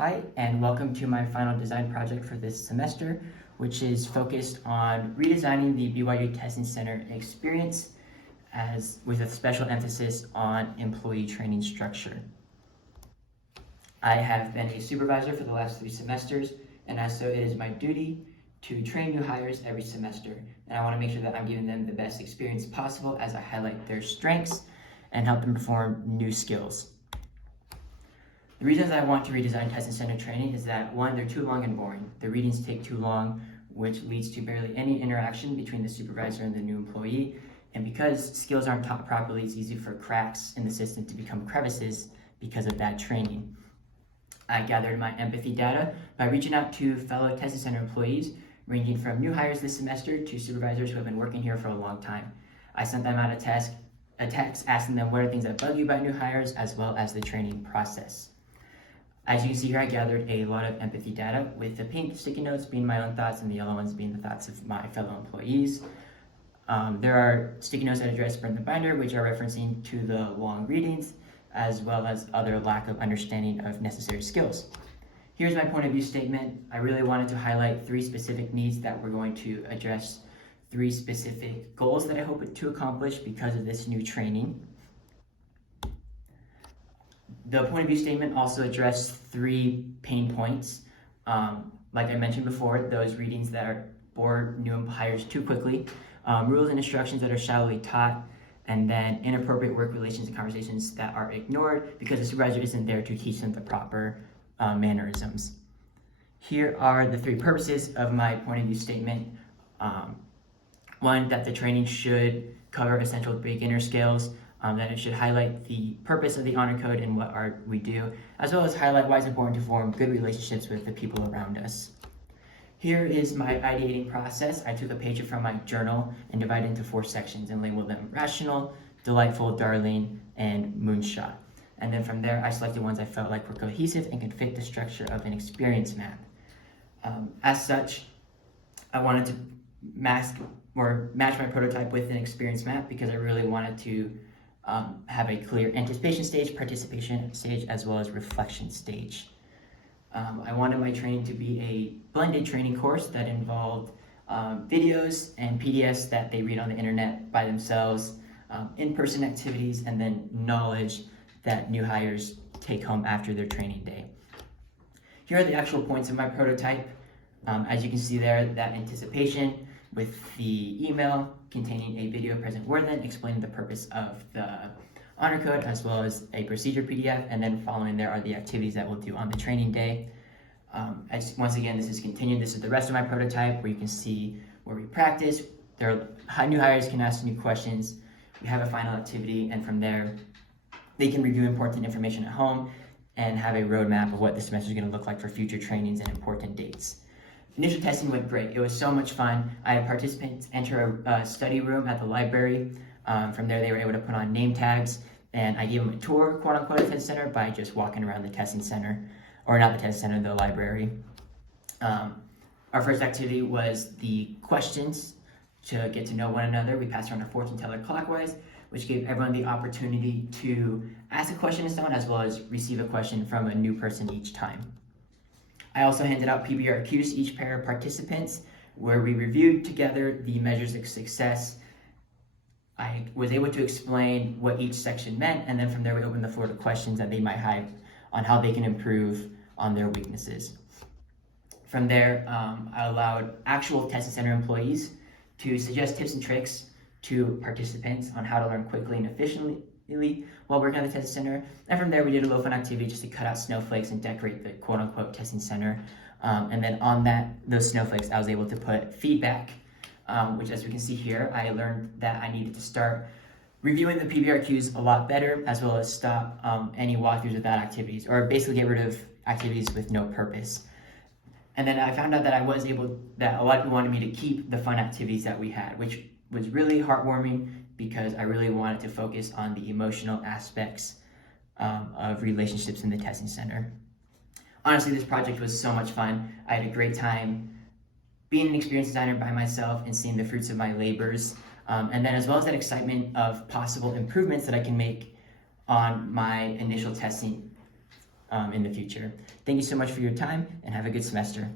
Hi, and welcome to my final design project for this semester, which is focused on redesigning the BYU Testing Center experience with a special emphasis on employee training structure. I have been a supervisor for the last 3 semesters, and as so it is my duty to train new hires every semester. And I want to make sure that I'm giving them the best experience possible as I highlight their strengths and help them perform new skills. The reasons I want to redesign testing center training is that, one, they're too long and boring. The readings take too long, which leads to barely any interaction between the supervisor and the new employee. And because skills aren't taught properly, it's easy for cracks in the system to become crevices because of bad training. I gathered my empathy data by reaching out to fellow testing center employees, ranging from new hires this semester to supervisors who have been working here for a long time. I sent them out a text asking them what are things that bug you about new hires, as well as the training process. As you can see here, I gathered a lot of empathy data, with the pink sticky notes being my own thoughts and the yellow ones being the thoughts of my fellow employees. There are sticky notes that address burn the binder, which are referencing to the long readings, as well as other lack of understanding of necessary skills. Here's my point of view statement. I really wanted to highlight 3 specific needs that we're going to address, 3 specific goals that I hope to accomplish because of this new training. The point of view statement also addressed 3 pain points. Like I mentioned before, those readings that are bore new hires too quickly, rules and instructions that are shallowly taught, and then inappropriate work relations and conversations that are ignored because the supervisor isn't there to teach them the proper mannerisms. Here are the 3 purposes of my point of view statement. 1, that the training should cover essential beginner skills, that it should highlight the purpose of the honor code and what we do, as well as highlight why it's important to form good relationships with the people around us. Here is my ideating process. I took a page from my journal and divided into 4 sections and labeled them rational, delightful, darling, and moonshot. And then from there, I selected ones I felt like were cohesive and could fit the structure of an experience map. As such, I wanted to match my prototype with an experience map because I really wanted to have a clear anticipation stage, participation stage, as well as reflection stage. I wanted my training to be a blended training course that involved videos and PDFs that they read on the internet by themselves, in-person activities, and then knowledge that new hires take home after their training day. Here are the actual points of my prototype. As you can see there, that anticipation with the email containing a video present where then explaining the purpose of the honor code, as well as a procedure PDF, and then following there are the activities that we'll do on the training day. Once again, this is continued. This is the rest of my prototype where you can see where we practice. New hires can ask new questions. We have a final activity, and from there, they can review important information at home and have a roadmap of what the semester is going to look like for future trainings and important dates. Initial testing went great. It was so much fun. I had participants enter a study room at the library. From there, they were able to put on name tags, and I gave them a tour, quote unquote, of the testing center by just walking around the testing center, or not the testing center, the library. Our first activity was the questions to get to know one another. We passed around a fortune teller clockwise, which gave everyone the opportunity to ask a question to someone as well as receive a question from a new person each time. I also handed out PBRQs to each pair of participants where we reviewed together the measures of success. I was able to explain what each section meant, and then from there we opened the floor to questions that they might have on how they can improve on their weaknesses. From there, I allowed actual testing center employees to suggest tips and tricks to participants on how to learn quickly and efficiently while working at the testing center. And from there, we did a little fun activity just to cut out snowflakes and decorate the quote-unquote testing center. And then on those snowflakes, I was able to put feedback, which, as we can see here, I learned that I needed to start reviewing the PBRQs a lot better, as well as stop any walkthroughs without activities, or basically get rid of activities with no purpose. And then I found out that that a lot of people wanted me to keep the fun activities that we had, which was really heartwarming because I really wanted to focus on the emotional aspects of relationships in the testing center. Honestly, this project was so much fun. I had a great time being an experienced designer by myself and seeing the fruits of my labors. And then as well as that excitement of possible improvements that I can make on my initial testing in the future. Thank you so much for your time, and have a good semester.